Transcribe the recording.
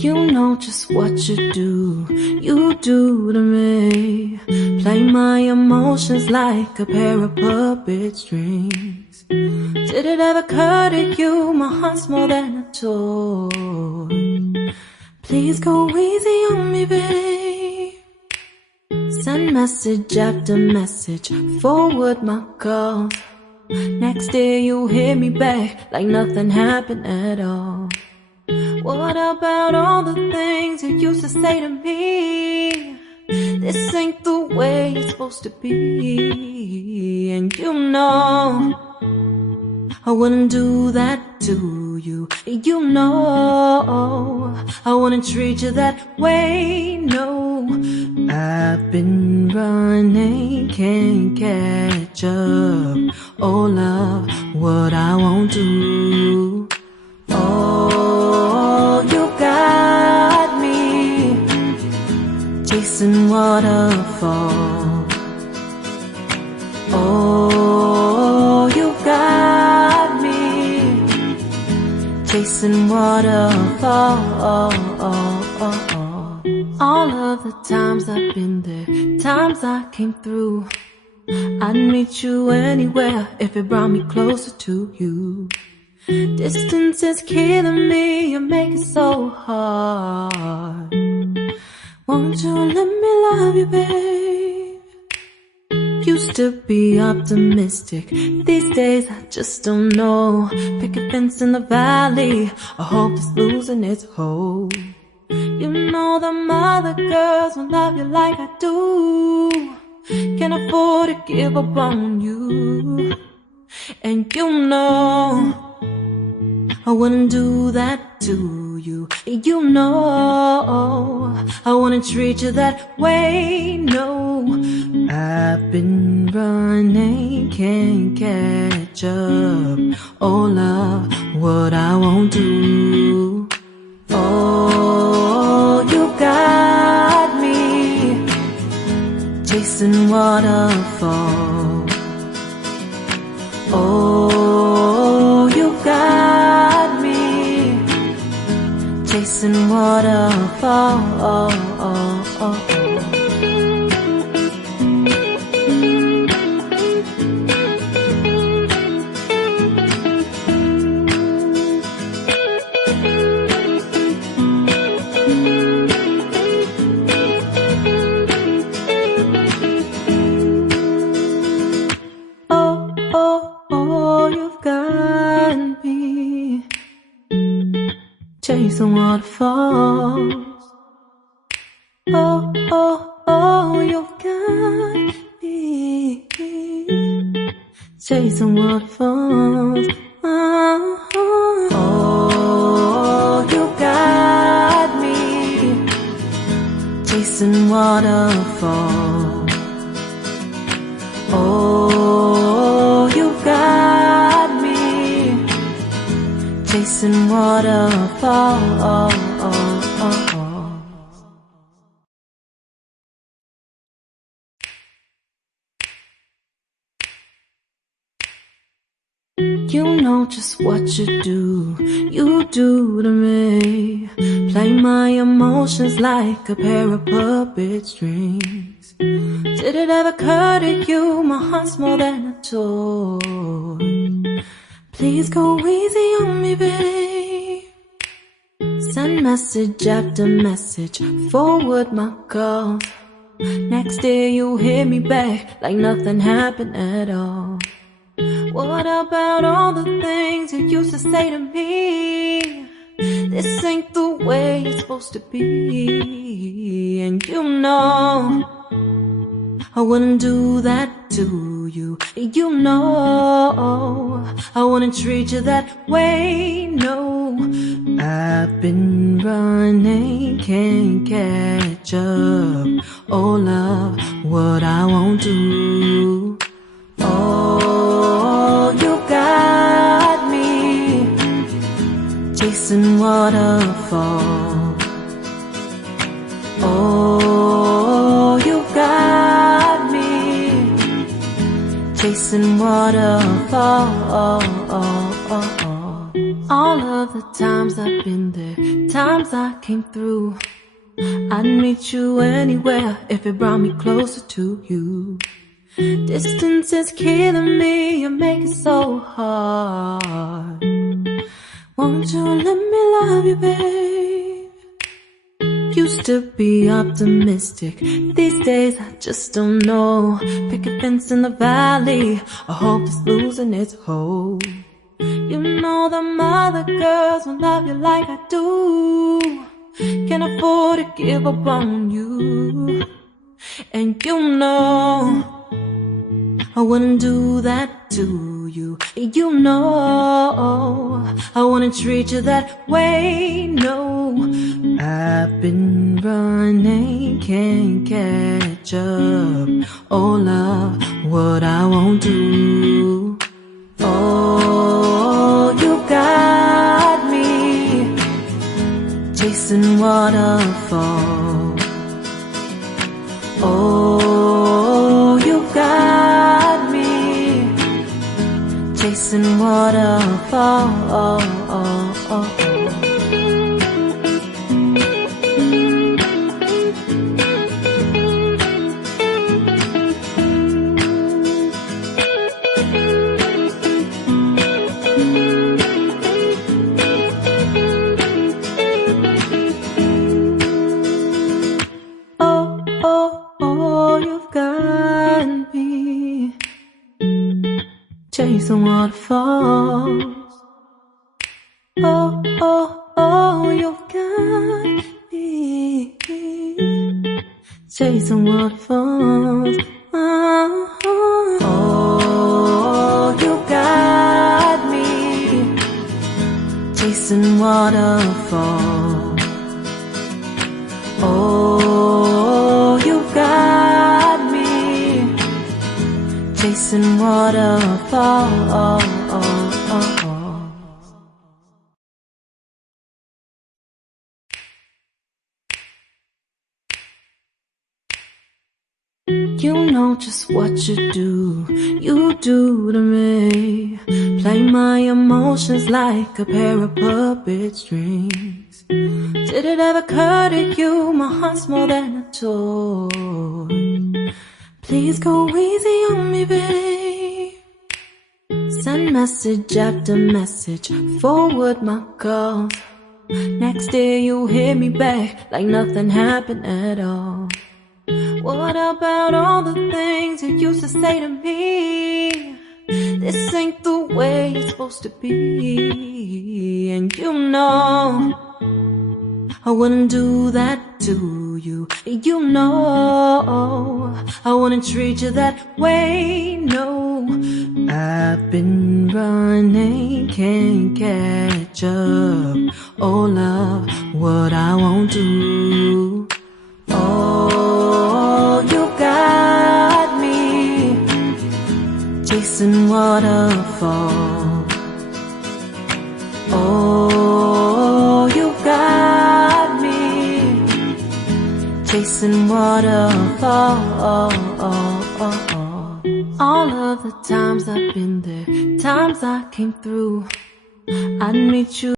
You know just what you do to me. Play my emotions like a pair of puppet strings. Did it ever occur to you my heart's more than a toy? Please go easy on me, babe. Send message after message, forward my calls. Next day you hit me back like nothing happened at all. What about all the things you used to say to me? This ain't the way it's supposed to be. And you know I wouldn't do that to you. You know I wouldn't treat you that way, no. I've been running, can't catch up. Oh love, what I won't do. Oh, you got me chasing waterfalls. Oh, you got me chasing waterfalls. All of the times I've been there, times I came through, I'd meet you anywhere if it brought me closer to you. Distance is killing me, you make it so hard. Won't you let me love you, babe? Used to be optimistic, these days I just don't know. Pick a fence in the valley, I hope it's losing its hold. You know them other girls won't love you like I do. Can't afford to give up on you. And you know I wouldn't do that to you. You know I wouldn't treat you that way, no. I've been running, can't catch up. Oh love, what I won't do. Oh, you got me chasing waterfalls. Oh, you got me chasing waterfalls. Chasing waterfalls. Oh, oh, oh, you've got me chasing waterfalls. Oh, oh, you got me chasing waterfalls. Oh, you got me chasing waterfalls. You know just what you do to me. Play my emotions like a pair of puppet strings. Did it ever occur to you my heart's more than a toy? Please go easy on me, babe. Send message after message, forward my calls. Next day you hit me back like nothing happened at all. What about all the things you used to say to me? This ain't the way it's supposed to be. And you know I wouldn't do that to you. You know I wouldn't treat you that way, no. I've been running, can't catch up. Oh love, what I won't do. Oh, you got me chasing waterfalls. Oh, you got me chasing waterfalls. All of the times I've been there, times I came through. I'd meet you anywhere if it brought me closer to you. Distance is killing me, you make it so hard. Won't you let me love you, babe? Used to be optimistic, these days I just don't know. Pick a fence in the valley, I hope it's losing its hold. You know them other girls won't love you like I do. Can't afford to give up on you. And you know I wouldn't do that to you. You know I wouldn't treat you that way, no. I've been running, can't catch up. Oh love, what I won't do. Oh, you got me chasing waterfalls. Oh, you got me chasing waterfalls. Chasing waterfalls. Oh, oh, oh, you've got me chasing waterfalls. Oh, oh, you got me chasing waterfalls. Oh, you got me chasing waterfalls. You know just what you do to me. Play my emotions like a pair of puppet strings. Did it ever occur to you my heart's more than a toy? Please go easy on me, babe. Send message after message, forward my calls. Next day you hit me back like nothing happened at all. What about all the things you used to say to me? This ain't the way it's supposed to be. And you know I wouldn't do that to you. You know I wouldn't treat you that way, no. I've been running, can't catch up. Oh love, what I won't do. Oh, you got me chasing waterfalls. Oh, you got me chasing waterfalls. All of the times I've been there, times I came through, I'd meet you